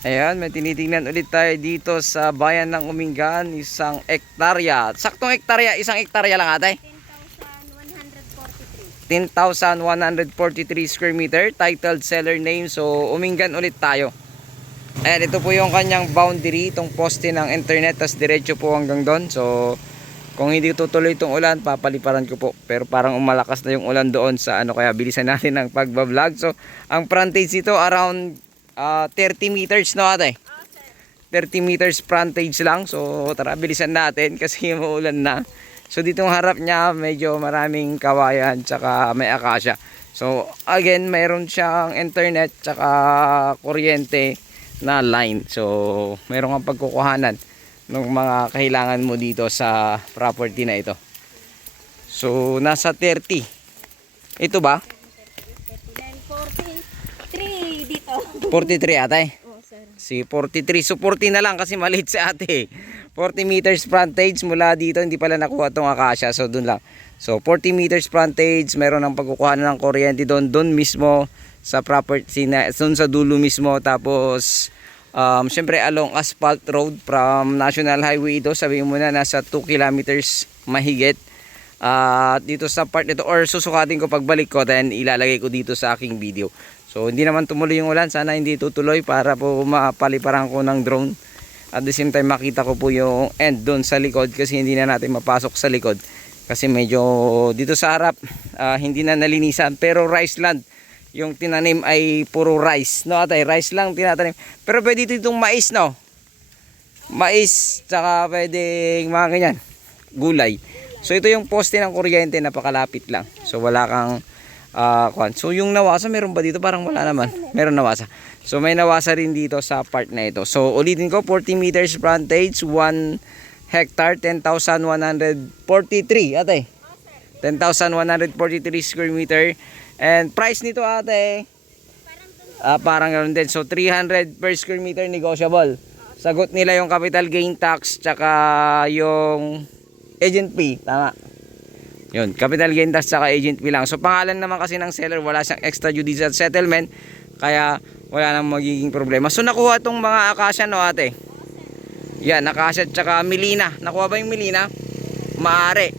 Ayan, may tinitingnan ulit tayo dito sa bayan ng Umingan, isang hektarya. Saktong hektarya, isang hektarya lang ate. 10,143 square meter, titled seller name. So, Umingan ulit tayo. Ayan, ito po yung kanyang boundary, itong poste ng internet, tas diretso po hanggang doon. So, kung hindi tutuloy itong ulan, papaliparan ko po. Pero parang umalakas na yung ulan doon sa ano, kaya bilisan natin ang pagbablog. So, ang frontage nito around 30 meters no ate? 30 meters frontage lang. So tara bilisan natin kasi maulan na. So ditong harap niya medyo maraming kawayan tsaka may akasya. So again mayroon siyang internet tsaka kuryente na line. So mayroon kang pagkukuhanan ng mga kailangan mo dito sa property na ito. So nasa 30. Ito ba? 43 dito. 43 ate? Oh, sir. Si 43. So 40 na lang kasi maliit si ate. 40 meters frontage mula dito. Hindi pala nakuha itong akasya. So dun lang. So 40 meters frontage. Meron ng pagkukuha ng kuryente doon. Doon mismo sa property na. Doon sa dulo mismo. Tapos syempre along asphalt road from National Highway ito. Sabihin mo na nasa 2 kilometers mahigit. Dito sa part nito or susukatin ko pagbalik ko then ilalagay ko dito sa aking video. So hindi naman tumuloy yung ulan, sana hindi tutuloy para po mapaliparan ko ng drone. At the same time makita ko po yung end doon sa likod kasi hindi na natin mapasok sa likod. Kasi medyo dito sa harap hindi na nalinisan pero rice land. Yung tinanim ay puro rice. No ate, rice lang tinatanim. Pero pwede dito itong mais no? Mais tsaka pwedeng mga ganyan, gulay. So ito yung poste ng kuryente, napakalapit lang. So wala kang so yung nawasa meron ba dito? Parang wala naman. Meron nawasa. So may nawasa rin dito sa part na ito. So ulitin ko, 40 meters frontage, 1 hectare, 10,143 ate. 10,143 square meter. And price nito ate parang ganoon din. So 300 per square meter negotiable. Sagot nila yung capital gain tax tsaka yung agent fee. Tama. Yun, capital gain tax saka agent fee lang. So pangalan naman kasi ng seller, wala siyang extrajudicial settlement, kaya wala nang magiging problema. So nakuha tong mga akasya no ate. Yan, akasya tsaka Melina. Nakuha ba yung Melina? Maaari.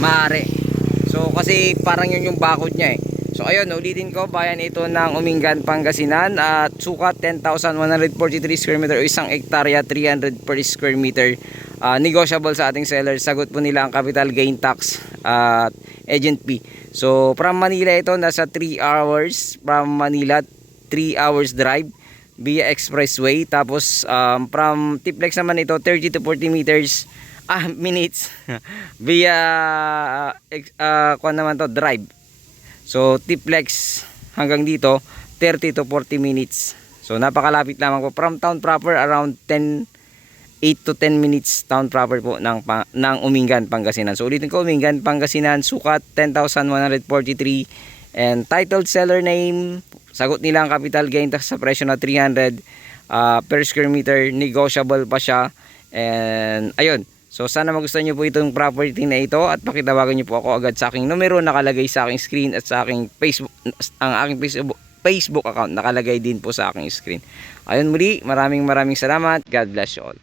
Maaari. So kasi parang yun yung bakod niya eh. So ayun, ulitin ko, bayan ito ng Umingan, Pangasinan at sukat 10,143 square meter o isang hektarya, 300 per square meter. Negotiable sa ating seller. Sagot po nila ang capital gain tax at agent fee. So from Manila ito nasa 3 hours. From Manila 3 hours drive via expressway. Tapos from Tiplex naman ito 30 to 40 meters minutes via kuan naman to drive. So Tiplex hanggang dito 30 to 40 minutes. So napakalapit lamang po from town proper, around 8 to 10 minutes town proper po ng Umingan, Pangasinan. So ulitin ko, Umingan, Pangasinan, sukat 10,143 and titled seller name. Sagot nila ang capital gain tax sa presyo na 300 per square meter, negotiable pa siya. And ayun, so sana magustuhan nyo po itong property na ito at pakitawagan nyo po ako agad sa aking numero nakalagay sa aking screen at sa aking Facebook, ang aking Facebook account nakalagay din po sa aking screen. Ayun, muli, maraming salamat. God bless you all.